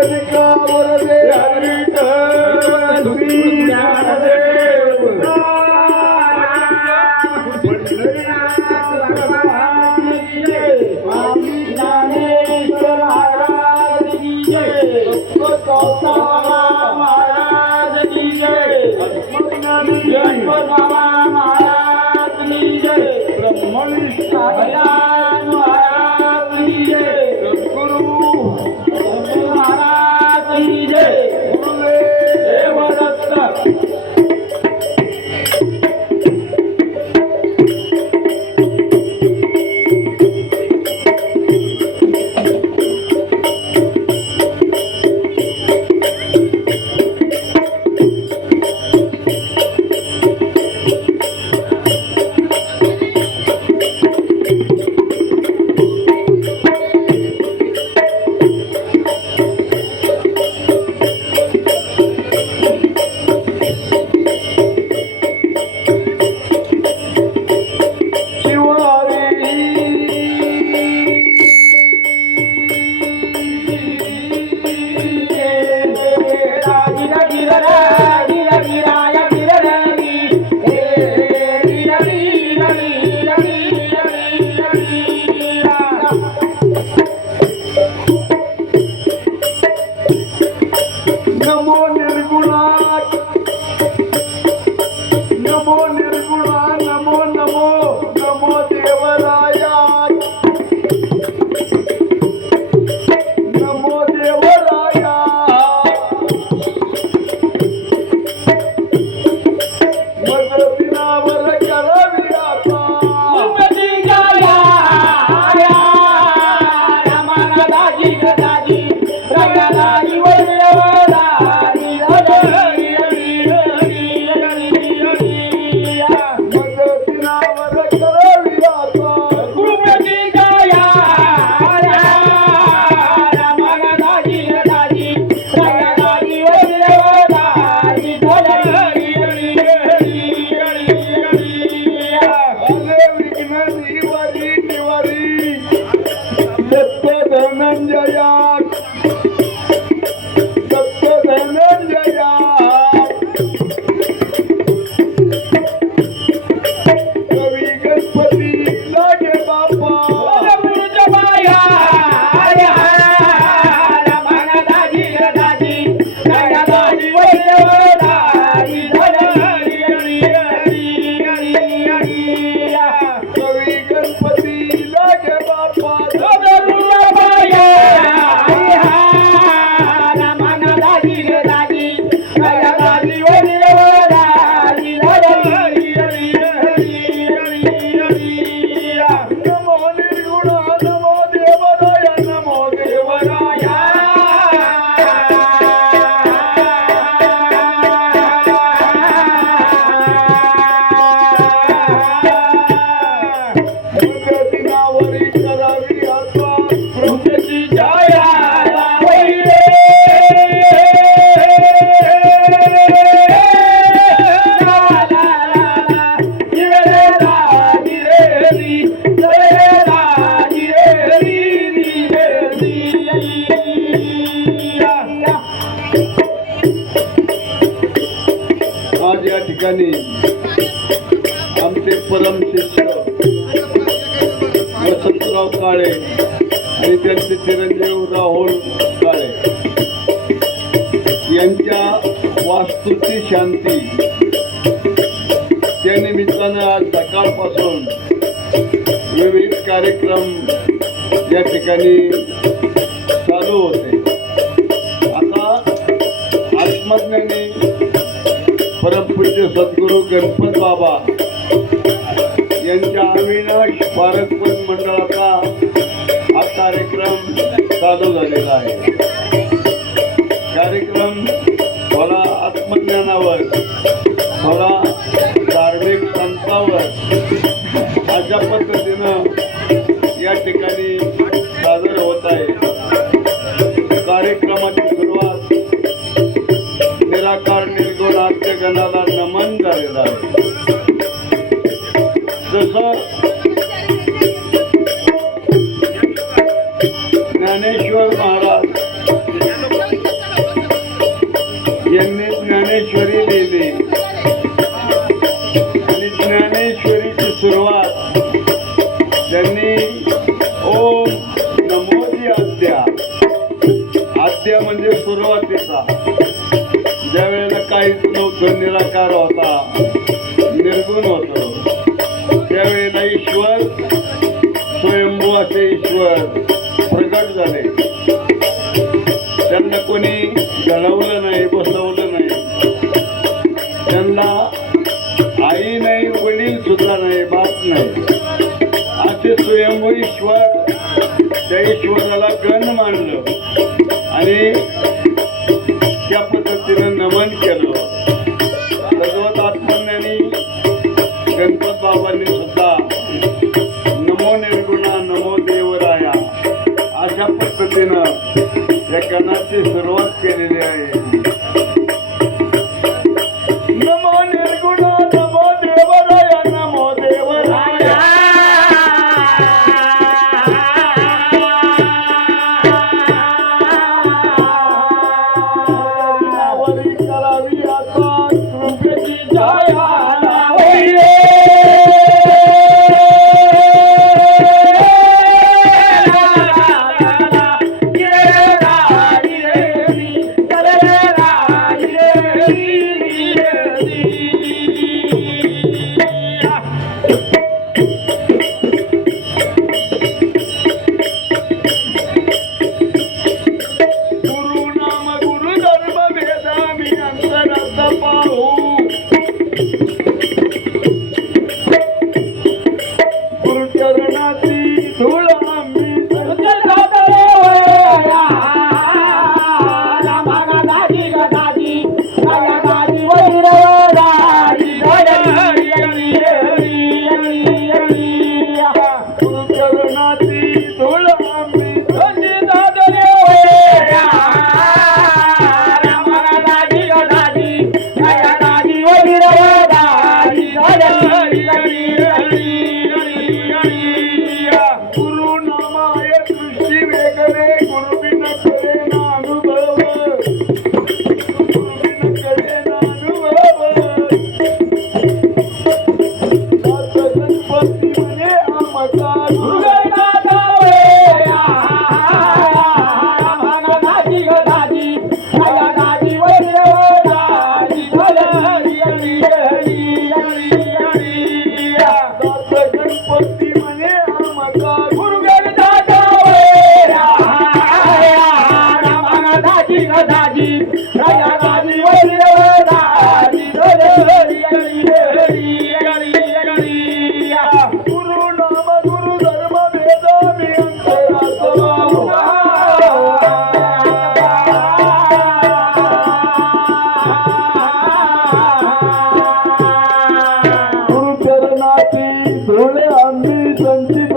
Let it go. सकाळपासून विविध कार्यक्रम या ठिकाणी चालू होते. आता आत्मज्ञानी परमपूज्य सद्गुरू गणपत बाबा यांच्या अविनाश भारतपण मंडळाचा हा कार्यक्रम चालू झालेला आहे. कार्यक्रम मला आत्मज्ञानावर मला पद्धतीनं या ठिकाणी साजरं होत आहे. कार्यक्रमाची सुरुवात निराकार निर्गुण आद्यगणाला नमन झालेला आहे. जसं ज्ञानेश्वर महाराज निराकार होता. निर्गुण होत. त्यावेळेला ईश्वर स्वयंभू असे ईश्वर प्रगट झाले. त्यांना कोणी घडवलं नाही बसवलं नाही. त्यांना आई नाही वडील सुद्धा नाही बाप नाही. असे स्वयंभू ईश्वर त्या ईश्वराला गण मानलं. आणि पद्धतीनं या कणाची सुरुवात केलेली Oh my God. Thank you.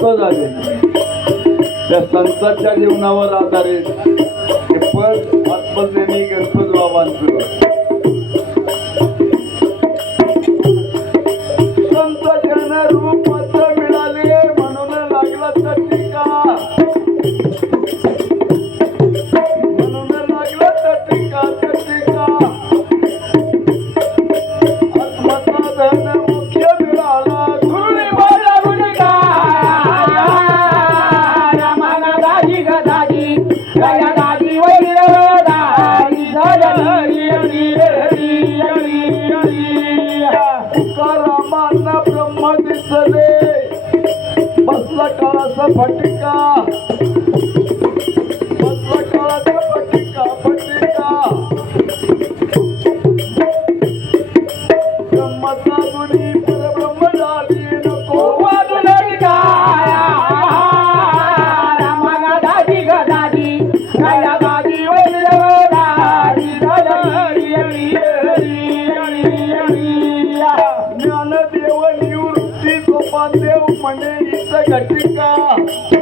संत झाले. त्या संतांच्या जीवनावर आधारित हे पद आत्मज्ञानी गणपत बाबांचं. பட்டு 小春哥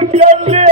mundialmente.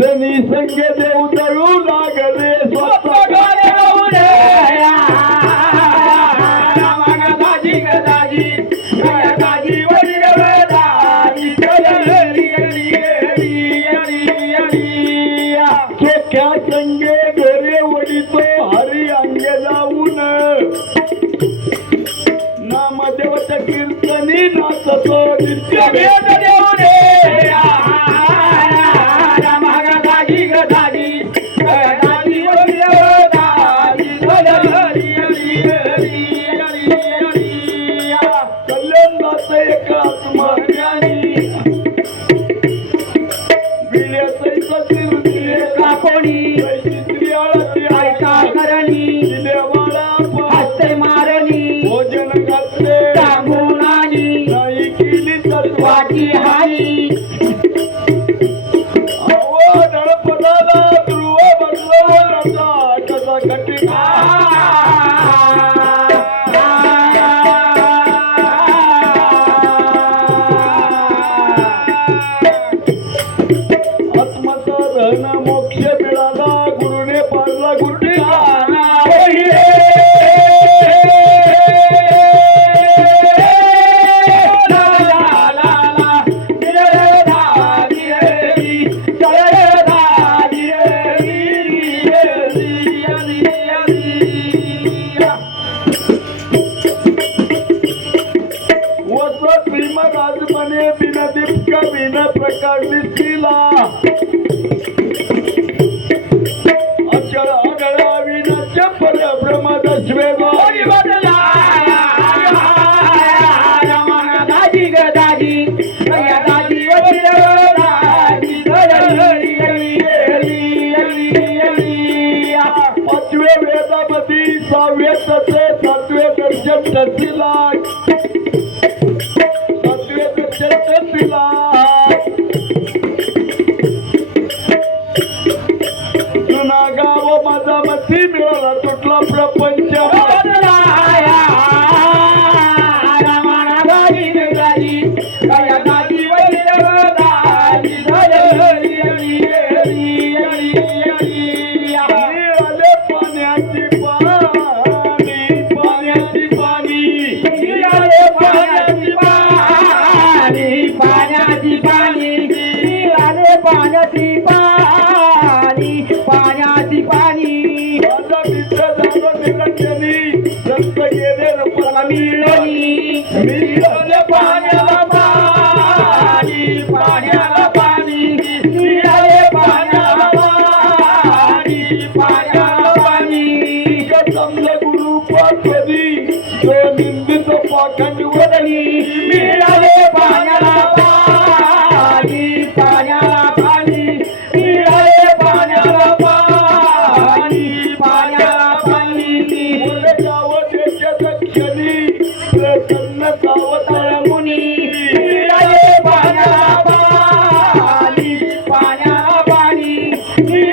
जनी संग देऊ दळू लागले स्वतः सत्य तत्व दर्शन धरतीला पाणी मिळाली You.